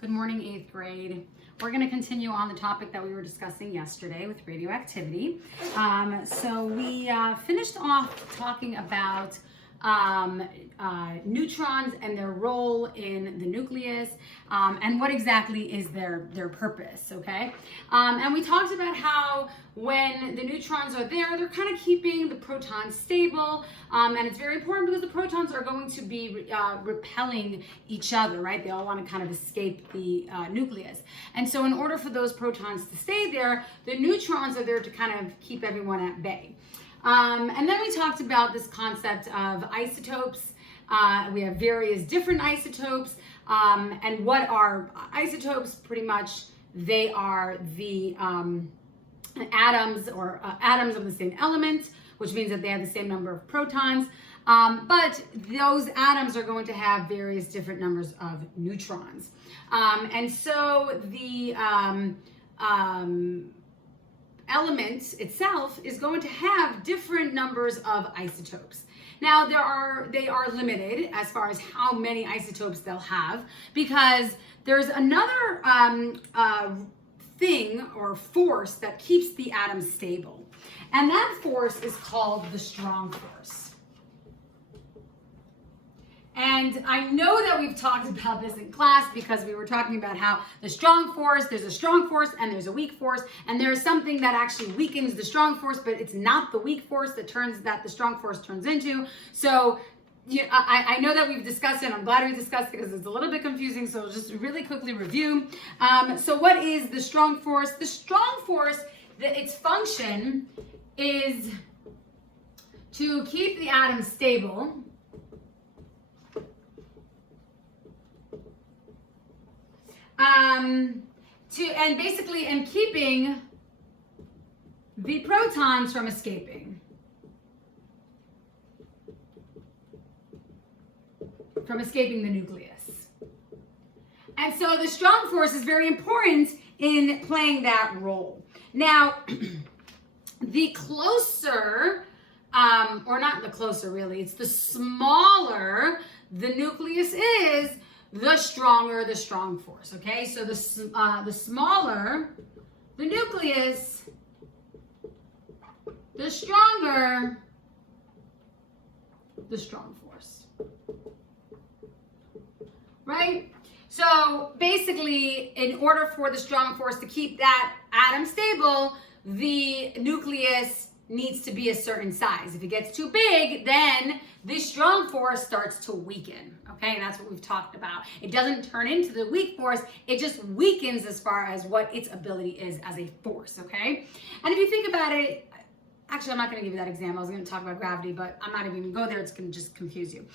Good morning, 8th grade. We're going to continue on the topic that we were discussing yesterday with radioactivity. So we finished off talking about neutrons and their role in the nucleus and what exactly is their purpose, okay? And we talked about how when the neutrons are there, they're kind of keeping the protons stable, and it's very important because the protons are going to be repelling each other, right? They all want to kind of escape the nucleus. And so in order for those protons to stay there, the neutrons are there to kind of keep everyone at bay. And then we talked about this concept of isotopes. We have various different isotopes. And what are isotopes? Pretty much they are the atoms or atoms of the same element, which means that they have the same number of protons. But those atoms are going to have various different numbers of neutrons. And so the element itself is going to have different numbers of isotopes. Now they are limited as far as how many isotopes they'll have, because there's another thing or force that keeps the atom stable, and that force is called the strong force. And I know that we've talked about this in class because we were talking about how the strong force, there's a strong force and there's a weak force, and there's something that actually weakens the strong force, but it's not the weak force that the strong force turns into. So I know that we've discussed it. I'm glad we discussed it because it's a little bit confusing. So I'll just really quickly review. So what is the strong force? The strong force, its function is to keep the atom stable. And basically keeping the protons from escaping. From escaping the nucleus. And so the strong force is very important in playing that role. Now, the closer, or not the closer really, it's the smaller the nucleus is, the stronger the strong force, okay? So the smaller the nucleus, the stronger the strong force, right? So basically, in order for the strong force to keep that atom stable, the nucleus needs to be a certain size. If it gets too big, then the strong force starts to weaken, okay? And that's what we've talked about. It doesn't turn into the weak force, it just weakens as far as what its ability is as a force, okay? And if you think about it, actually, I'm not gonna give you that example. I was gonna talk about gravity, but I'm not even gonna go there. It's gonna just confuse you.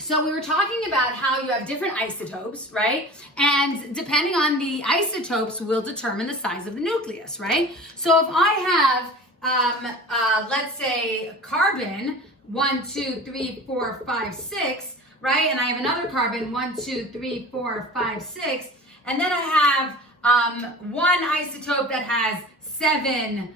So we were talking about how you have different isotopes, right? And depending on the isotopes will determine the size of the nucleus, right? So if I have, let's say, carbon, 1, 2, 3, 4, 5, 6, right? And I have another carbon, 1, 2, 3, 4, 5, 6. And then I have one isotope that has 7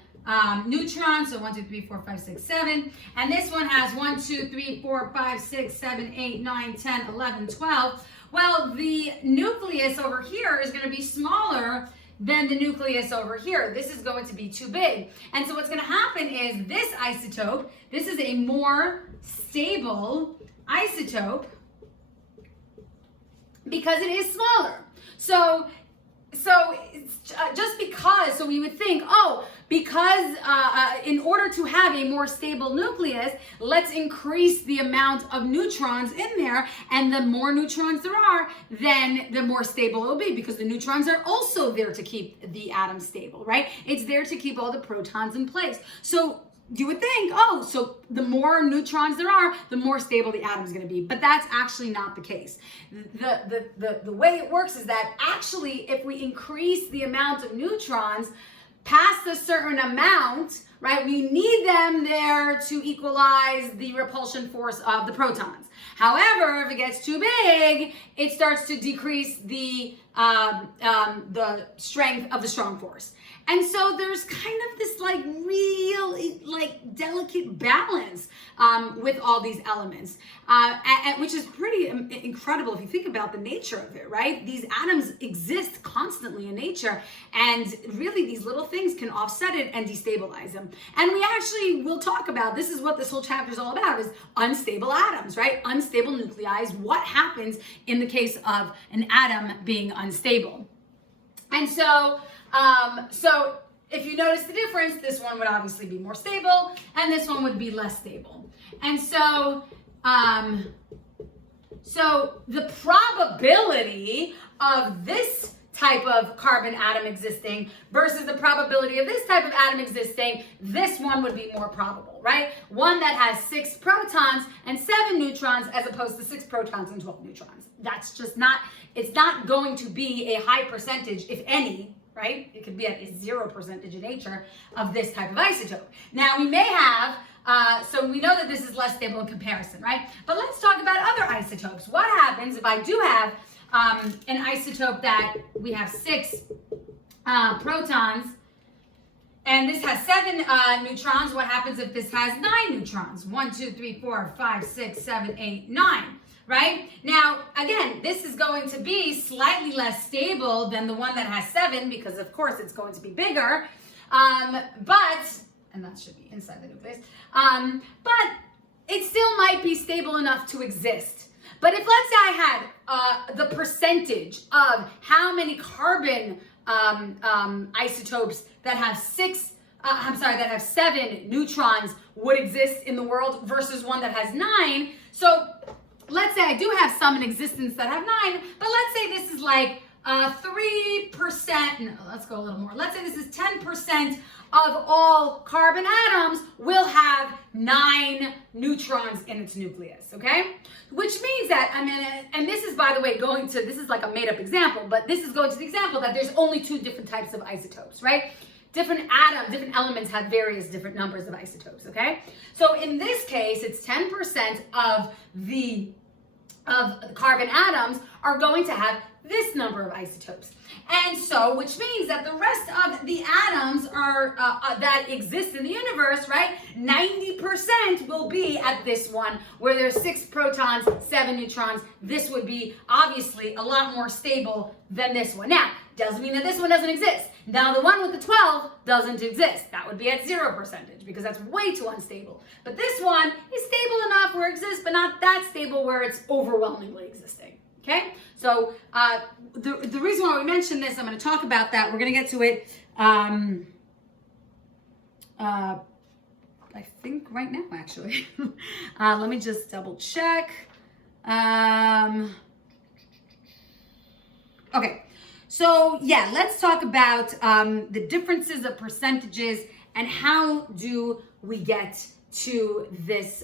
neutrons, so 1, 2, 3, 4, 5, 6, 7. And this one has 1, 2, 3, 4, 5, 6, 7, 8, 9, 10, 11, 12. Well, the nucleus over here is going to be smaller than the nucleus over here. This is going to be too big. And so what's going to happen is this isotope, this is a more stable isotope because it is smaller. So it's just because, so we would think, oh, because in order to have a more stable nucleus, let's increase the amount of neutrons in there, and the more neutrons there are, then the more stable it'll be, because the neutrons are also there to keep the atom stable, right? It's there to keep all the protons in place. So you would think, oh, so the more neutrons there are, the more stable the atom is going to be. But that's actually not the case. The way it works is that actually, if we increase the amount of neutrons past a certain amount, right, we need them there to equalize the repulsion force of the protons. However, if it gets too big, it starts to decrease the the strength of the strong force. And so there's kind of this like real like delicate balance with all these elements, which is pretty incredible if you think about the nature of it, right? These atoms exist constantly in nature, and really these little things can offset it and destabilize them. And we actually will talk about, this is what this whole chapter is all about, is unstable atoms, right? Unstable nuclei, what happens in the case of an atom being unstable. And so if you notice the difference, this one would obviously be more stable, and this one would be less stable. And so, so the probability of this type of carbon atom existing versus the probability of this type of atom existing, this one would be more probable, right? One that has 6 protons and 7 neutrons as opposed to 6 protons and 12 neutrons. That's just not, it's not going to be a high percentage, if any, right? It could be at a 0% in nature of this type of isotope. Now we may have, so we know that this is less stable in comparison, right? But let's talk about other isotopes. What happens if I do have an isotope that we have 6 protons and this has 7 neutrons? What happens if this has 9 neutrons? 1, 2, 3, 4, 5, 6, 7, 8, 9. Right? Now, again, this is going to be slightly less stable than the one that has 7 because, of course, it's going to be bigger. And that should be inside the nucleus. But it still might be stable enough to exist. But if, let's say, I had the percentage of how many carbon isotopes that have 7 neutrons would exist in the world versus one that has 9. So let's say I do have some in existence that have 9, but let's say this is like 3%, no, let's go a little more. Let's say this is 10% of all carbon atoms will have 9 neutrons in its nucleus, okay? Which means that, I mean, and this is, by the way, this is like a made up example, but this is going to the example that there's only 2 different types of isotopes, right? Different atoms, different elements have various different numbers of isotopes, okay? So in this case, it's 10% of the carbon atoms are going to have this number of isotopes. And so, which means that the rest of the atoms are that exist in the universe, right? 90% will be at this one where there's 6 protons, 7 neutrons. This would be obviously a lot more stable than this one. Now, doesn't mean that this one doesn't exist. Now, the one with the 12 doesn't exist. That would be at 0% because that's way too unstable. But this one is stable enough where it exists, but not that stable where it's overwhelmingly existing. Okay? So the reason why we mentioned this, I'm going to talk about that. We're going to get to it, I think right now, actually. Let me just double check. Okay. So yeah, let's talk about the differences of percentages and how do we get to this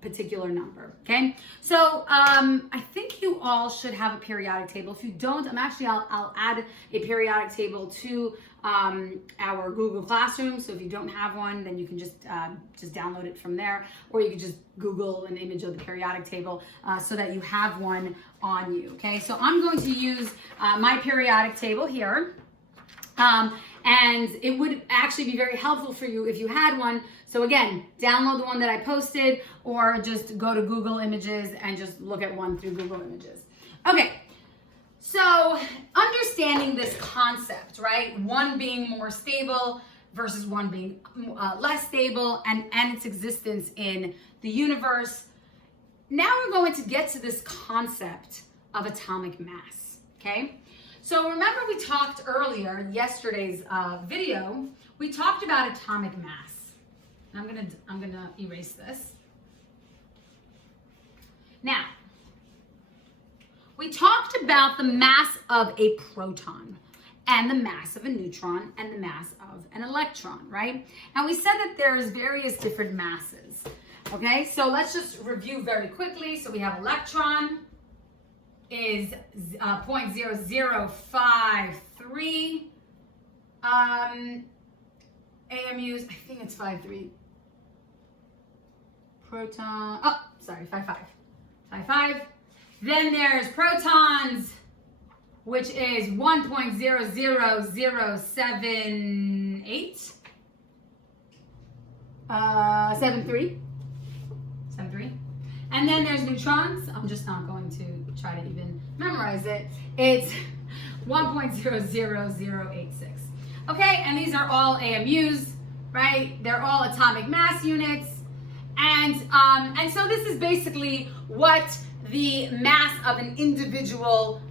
particular number, okay? So I think you all should have a periodic table. If you don't, I'll add a periodic table to our Google Classroom. So if you don't have one, then you can just download it from there, or you can just Google an image of the periodic table so that you have one on you, okay? So I'm going to use my periodic table here. And it would actually be very helpful for you if you had one. So again, download the one that I posted or just go to Google Images and just look at one through Google Images. Okay, so understanding this concept, right? One being more stable versus one being less stable and its existence in the universe. Now we're going to get to this concept of atomic mass, okay? So remember we talked earlier in yesterday's video, we talked about atomic mass. I'm gonna erase this. Now, we talked about the mass of a proton and the mass of a neutron and the mass of an electron, right? And we said that there's various different masses, okay? So let's just review very quickly. So we have electron is 0.0053 AMUs. I think it's 5.3. Proton, oh, sorry, 5.5. 5.5. Then there's protons. which is 1.00078. 73. And then there's neutrons. I'm just not going to try to even memorize it. It's 1.00086. Okay, and these are all AMUs, right? They're all atomic mass units. And so this is basically what the mass of an individual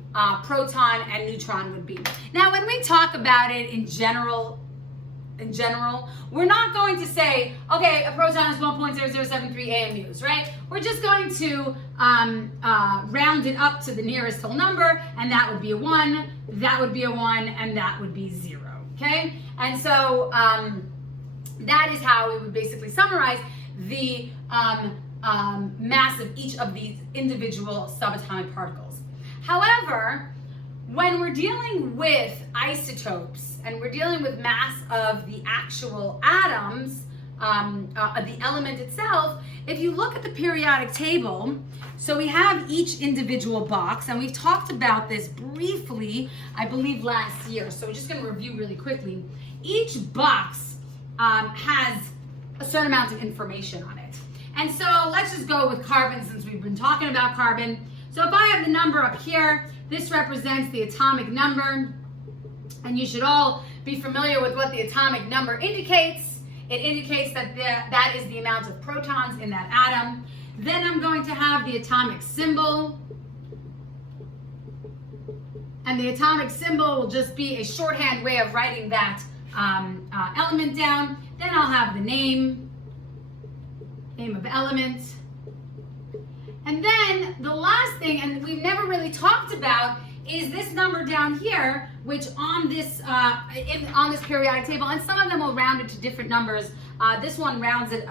proton and neutron would be. Now, when we talk about it in general, we're not going to say, okay, a proton is 1.0073 AMUs, right? We're just going to round it up to the nearest whole number, and that would be a 1, that would be a 1, and that would be 0, okay? And so that is how we would basically summarize the mass of each of these individual subatomic particles. However, when we're dealing with isotopes and we're dealing with mass of the actual atoms, of the element itself, if you look at the periodic table, so we have each individual box, and we've talked about this briefly, I believe last year, so we're just going to review really quickly. Each box has a certain amount of information on it. And so let's just go with carbon since we've been talking about carbon. So if I have the number up here, this represents the atomic number, and you should all be familiar with what the atomic number indicates. It indicates that that is the amount of protons in that atom. Then I'm going to have the atomic symbol, and the atomic symbol will just be a shorthand way of writing that element down. Then I'll have the name of element. And then the last thing, and we've never really talked about, is this number down here, which on this on this periodic table, and some of them will round it to different numbers. This one rounds it.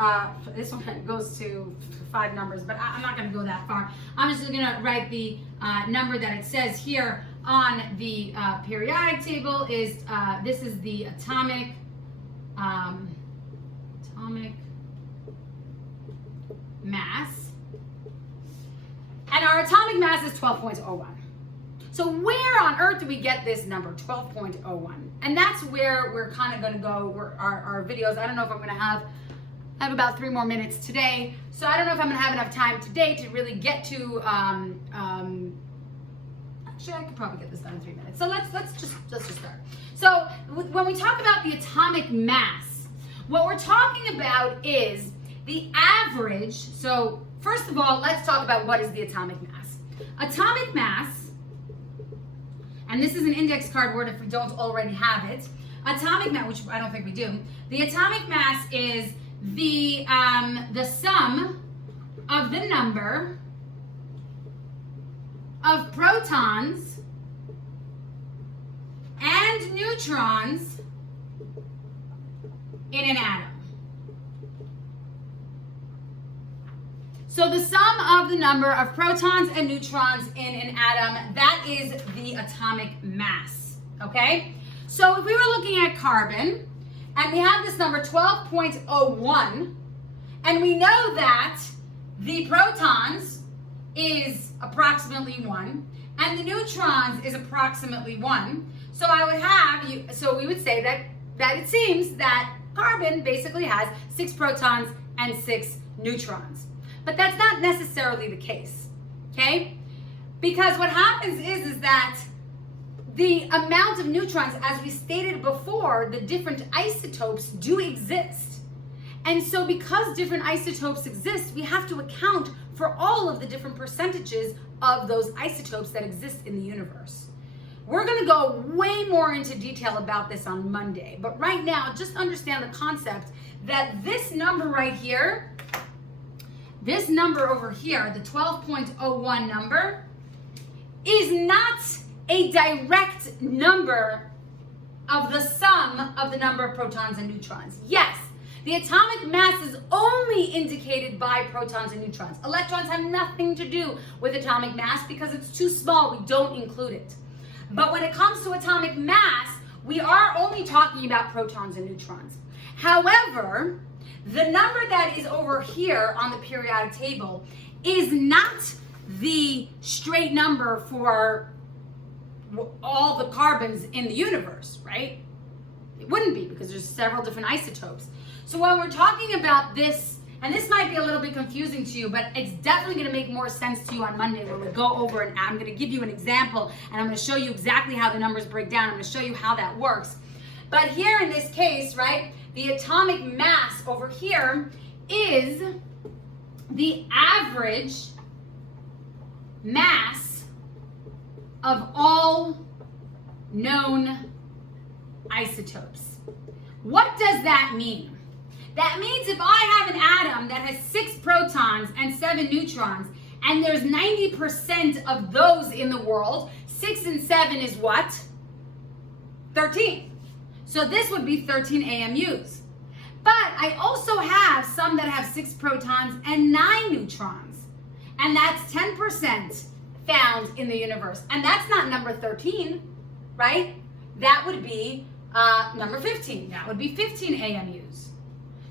This one goes to 5 numbers, but I'm not going to go that far. I'm just going to write the number that it says here on the periodic table. Is this is the atomic mass. And our atomic mass is 12.01. So where on earth do we get this number, 12.01? And that's where we're kind of going to go, our videos. I don't know if I'm going to have about 3 more minutes today. So I don't know if I'm going to have enough time today to really get to, actually I could probably get this done in 3 minutes. So let's just start. So when we talk about the atomic mass, what we're talking about is the average. So first of all, let's talk about what is the atomic mass. Atomic mass, and this is an index card word if we don't already have it. Atomic mass, which I don't think we do. The atomic mass is the sum of the number of protons and neutrons in an atom. So the sum of the number of protons and neutrons in an atom, that is the atomic mass, okay? So if we were looking at carbon, and we have this number 12.01, and we know that the protons is approximately 1, and the neutrons is approximately 1, so we would say that it seems that carbon basically has 6 protons and 6 neutrons. But that's not necessarily the case, okay? Because what happens is that the amount of neutrons, as we stated before, the different isotopes do exist. And so because different isotopes exist, we have to account for all of the different percentages of those isotopes that exist in the universe. We're going to go way more into detail about this on Monday. But right now, just understand the concept that this number right here, this number over here, the 12.01 number, is not a direct number of the sum of the number of protons and neutrons. Yes, the atomic mass is only indicated by protons and neutrons. Electrons have nothing to do with atomic mass because it's too small, we don't include it. But when it comes to atomic mass, we are only talking about protons and neutrons. However, the number that is over here on the periodic table is not the straight number for all the carbons in the universe, right? It wouldn't be, because there's several different isotopes. So when we're talking about this, and this might be a little bit confusing to you, but it's definitely going to make more sense to you on Monday when we go over, and I'm going to give you an example, and I'm going to show you exactly how the numbers break down. I'm going to show you how that works. But here in this case, right, the atomic mass over here is the average mass of all known isotopes. What does that mean? That means if I have an atom that has 6 protons and 7 neutrons, and there's 90% of those in the world, 6 and 7 is what? 13. So this would be 13 AMUs. But I also have some that have 6 protons and 9 neutrons. And that's 10% found in the universe. And that's not number 13, right? That would be number 15. That would be 15 AMUs.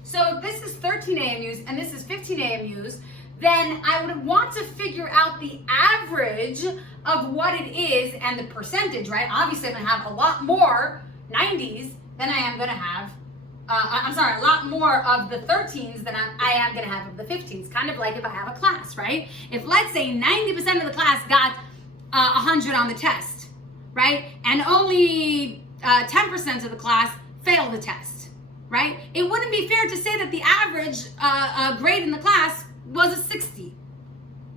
So if this is 13 AMUs and this is 15 AMUs, then I would want to figure out the average of what it is and the percentage, right? Obviously, I'm going to have a lot more 90s than I am going to have, a lot more of the 13s than I am going to have of the 15s. Kind of like if I have a class, right? If, let's say, 90% of the class got 100 on the test, right? And only 10% of the class failed the test. Right? It wouldn't be fair to say that the average grade in the class was a 60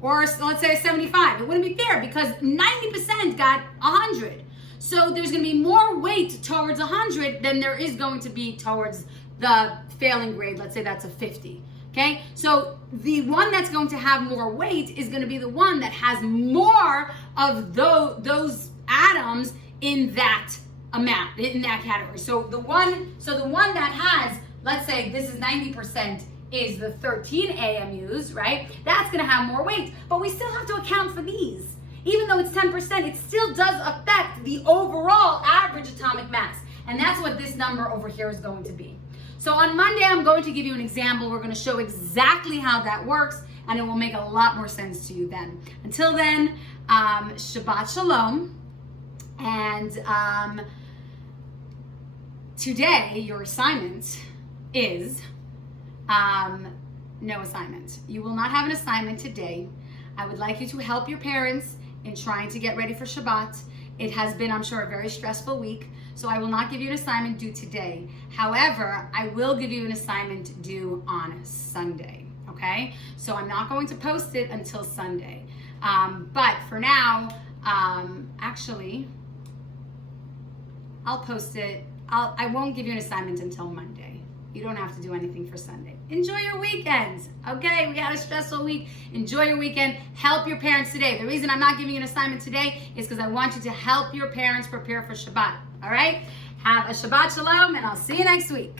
or let's say a 75. It wouldn't be fair because 90% got 100. So there's going to be more weight towards 100 than there is going to be towards the failing grade. Let's say that's a 50. Okay? So the one that's going to have more weight is going to be the one that has more of those atoms in that amount, in that category. So the one that has, let's say this is 90%, is the 13 AMUs, right? That's gonna have more weight, but we still have to account for these. Even though it's 10%, it still does affect the overall average atomic mass. And that's what this number over here is going to be. So on Monday, I'm going to give you an example. We're gonna show exactly how that works, and it will make a lot more sense to you then. Until then, Shabbat Shalom. And today, your assignment is no assignment. You will not have an assignment today. I would like you to help your parents in trying to get ready for Shabbat. It has been, I'm sure, a very stressful week, so I will not give you an assignment due today. However, I will give you an assignment due on Sunday, okay? So I'm not going to post it until Sunday. But for now, actually, I'll post it. I won't give you an assignment until Monday. You don't have to do anything for Sunday. Enjoy your weekend, okay? We had a stressful week. Enjoy your weekend. Help your parents today. The reason I'm not giving you an assignment today is because I want you to help your parents prepare for Shabbat, all right? Have a Shabbat Shalom, and I'll see you next week.